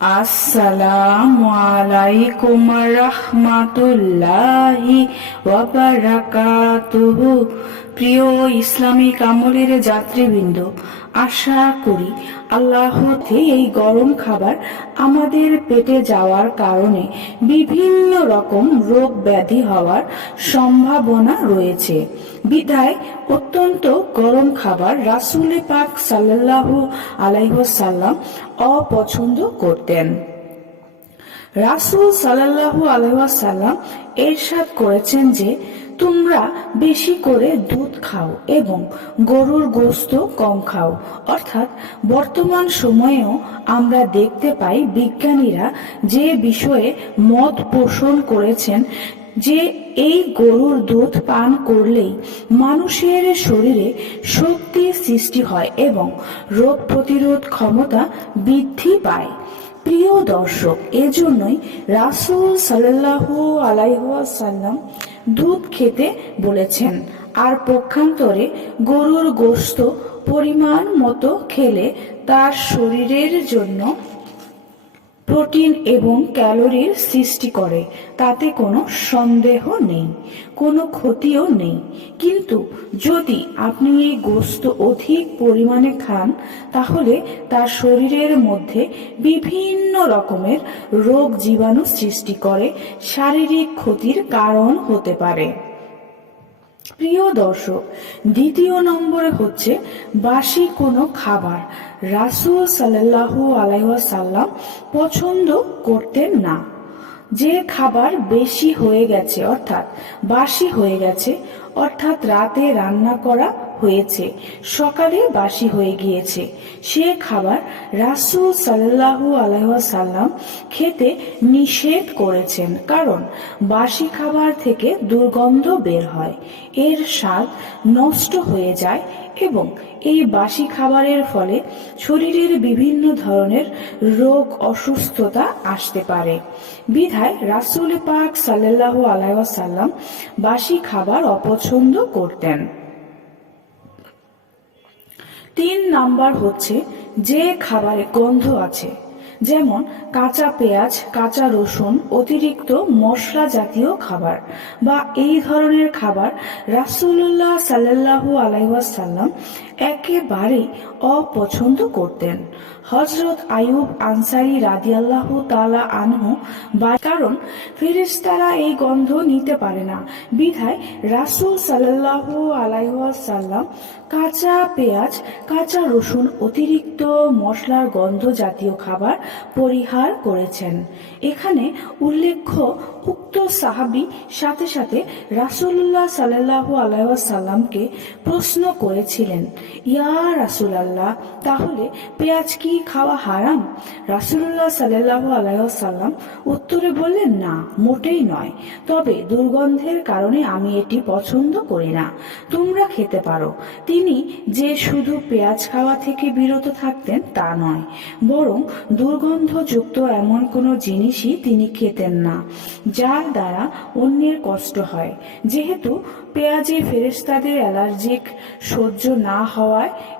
আসসালামু আলাইকুম রাহমাতুল্লাহি ওয়া বারাকাতুহু। প্রিয় ইসলামিক আমলের যাত্রীবৃন্দ, আশা করি আল্লাহতে এই গরম খাবার আমাদের পেটে যাওয়ার কারণে বিভিন্ন রকম রোগ ব্যাধি হওয়ার সম্ভাবনা রয়েছে। বিধায় অত্যন্ত গরম খাবার রাসূল পাক সাল্লাল্লাহু আলাইহি ওয়াসাল্লাম অপছন্দ করতেন। রাসূল সাল্লাল্লাহু আলাইহি ওয়াসাল্লাম ইরশাদ করেছেন যে, তোমরা বেশি করে দুধ খাও এবং গরুর গোশত কম খাও। অর্থাৎ বর্তমান সময়েও আমরা দেখতে পাই বিজ্ঞানীরা যে বিষয়ে মত পোষণ করেছেন যে এই গরুর দুধ পান করলেই মানুষের শরীরে শক্তি সৃষ্টি হয় এবং রোগ প্রতিরোধ ক্ষমতা বৃদ্ধি পায়। প্রিয় দর্শক, এজন্যই রাসূল সাল্লাল্লাহু আলাইহি ওয়াসাল্লাম দুধ খেতে বলেছেন। আর পক্ষান্তরে গরুর গোশত পরিমাণ মতো খেলে তার শরীরের জন্য প্রোটিন এবং ক্যালোরির সৃষ্টি করে, তাতে কোনো সন্দেহ নেই, কোনো ক্ষতিও নেই। কিন্তু যদি আপনি এই গোশত অধিক পরিমাণে খান, তাহলে তার শরীরের মধ্যে বিভিন্ন রকমের রোগ জীবাণু সৃষ্টি করে শারীরিক ক্ষতির কারণ হতে পারে। প্রিয় দর্শক, দ্বিতীয় নম্বরে হচ্ছে বাসি কোনো খাবার রাসূল সাল্লাল্লাহু আলাইহি ওয়াসাল্লাম পছন্দ করতেন না। যে খাবার বেশি হয়ে গেছে অর্থাৎ বাসি হয়ে গেছে, অর্থাৎ রাতে রান্না করা হয়েছে, সকালে বাসি হয়ে গিয়েছে, সে খাবার রাসূল সাল্লাল্লাহু আলাইহি ওয়াসাল্লাম খেতে নিষেধ করেছেন। কারণ বাসি খাবার থেকে দুর্গন্ধ বের হয়, এর স্বাদ নষ্ট হয়ে যায় এবং এই বাসি খাবারের ফলে শরীরের বিভিন্ন ধরনের রোগ অসুস্থতা আসতে পারে। বিধায় রাসূল পাক সাল্লাল্লাহু আলাইহি ওয়াসাল্লাম বাসি খাবার অপছন্দ করতেন। 3 নাম্বার হচ্ছে যে খাবারে গন্ধ আছে, যেমন কাঁচা পেঁয়াজ, কাঁচা রসুন, অতিরিক্ত মশলা জাতীয় খাবার বা এই ধরনের খাবার রাসূলুল্লাহ সাল্লাল্লাহু আলাইহি ওয়াসাল্লাম একেবারেই অপছন্দ করতেন। হযরত আইয়ুব আনসারী রাদিয়াল্লাহু তাআলা আনহু কারণ ফেরেশতারা এই গন্ধ নিতে পারে না, বিধায় রাসূল সাল্লাল্লাহু আলাইহি ওয়াসাল্লাম কাঁচা পেঁয়াজ, কাঁচা রসুন, অতিরিক্ত মশলার গন্ধ জাতীয় খাবার পরিহার করেছেন। এখানে উল্লেখ্য, উক্ত সাহাবী সাথে সাথে রাসূলুল্লাহ সাল্লাল্লাহু আলাইহি ওয়াসাল্লামকে প্রশ্ন করেছিলেন, ইয়া রাসূলুল্লাহ, তাহলে পেঁয়াজ কি খাওয়া হারাম? রাসূলুল্লাহ সাল্লাল্লাহু আলাইহি ওয়াসাল্লাম উত্তরে বললেন, না, মোটেই নয়, তবে দুর্গন্ধের কারণে আমি এটি পছন্দ করি না, তোমরা খেতে পারো। তিনি যে শুধু পেঁয়াজ খাওয়া থেকে বিরত থাকতেন তা নয়, বরং দুর্গন্ধযুক্ত এমন কোনো জিনিসই তিনি খেতেন না যার দ্বারা অন্যের কষ্ট হয়। যেহেতু পেঁয়াজে ফেরেশতাদের অ্যালার্জিক সহ্য না হওয়ায়